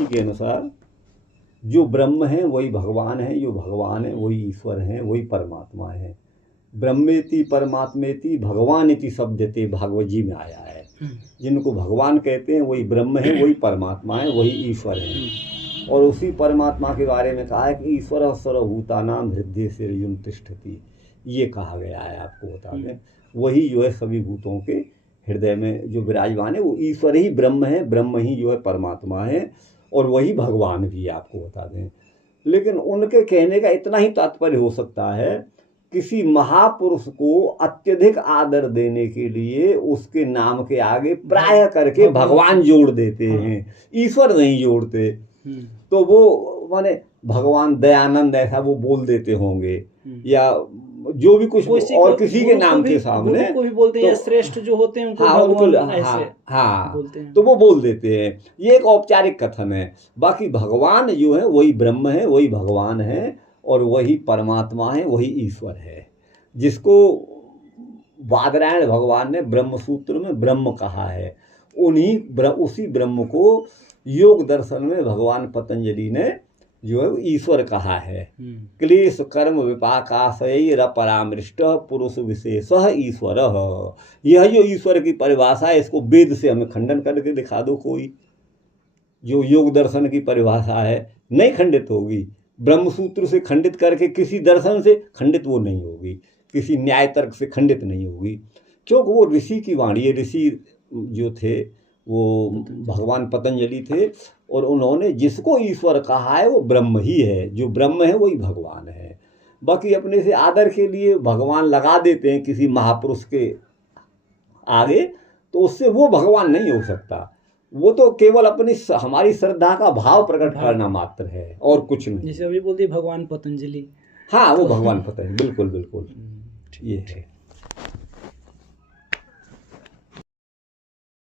ऋषि के अनुसार जो ब्रह्म है वही भगवान है, जो भगवान है वही ईश्वर है, वही परमात्मा है। ब्रह्मेति परमात्मेति भगवानिति शब्दते भागवत जी में आया है। जिनको भगवान कहते हैं वही ब्रह्म है, वही परमात्मा है, वही ईश्वर है। और उसी परमात्मा के बारे में कहा है कि ईश्वर सर्वभूतानां हृदय से तिष्ठति, ये कहा गया है। आपको बता दें वही जो है सभी भूतों के हृदय में जो विराजमान है वो ईश्वर ही ब्रह्म है, ब्रह्म ही जो है परमात्मा है, और वही भगवान भी। आपको बता दें, लेकिन उनके कहने का इतना ही तात्पर्य हो सकता है, किसी महापुरुष को अत्यधिक आदर देने के लिए उसके नाम के आगे प्राय करके भगवान जोड़ देते हैं, ईश्वर नहीं जोड़ते। तो वो माने भगवान दयानंद ऐसा वो बोल देते होंगे, या जो भी कुछ और किसी के नाम के सामने को भी बोलते हैं, श्रेष्ठ जो होते हैं उनको बोलते हैं, तो वो बोल देते हैं। ये एक औपचारिक कथन है। बाकी भगवान जो है वही ब्रह्म है, वही भगवान है, और वही परमात्मा है, वही ईश्वर है। जिसको बादरायण भगवान ने ब्रह्म सूत्र में ब्रह्म कहा है, उसी ब्रह्म को योग दर्शन में भगवान पतंजलि ने जो है ईश्वर कहा है। क्लेश कर्म विपाकाशय परामृष्ट पुरुष विशेष ईश्वर। यह जो ईश्वर की परिभाषा है, इसको वेद से हमें खंडन करके दिखा दो कोई। जो योग दर्शन की परिभाषा है नहीं खंडित होगी, ब्रह्मसूत्र से खंडित करके किसी दर्शन से खंडित वो नहीं होगी, किसी न्याय तर्क से खंडित नहीं होगी, क्योंकि वो ऋषि की वाणी है। ऋषि जो थे वो भगवान पतंजलि थे, और उन्होंने जिसको ईश्वर कहा है वो ब्रह्म ही है। जो ब्रह्म है वही भगवान है। बाकी अपने से आदर के लिए भगवान लगा देते हैं किसी महापुरुष के आगे, तो उससे वो भगवान नहीं हो सकता। वो तो केवल अपनी हमारी श्रद्धा का भाव प्रकट करना मात्र है, और कुछ नहीं। जैसे अभी बोलते भगवान पतंजलि, हाँ वो भगवान पतंजलि, बिल्कुल बिल्कुल ये है।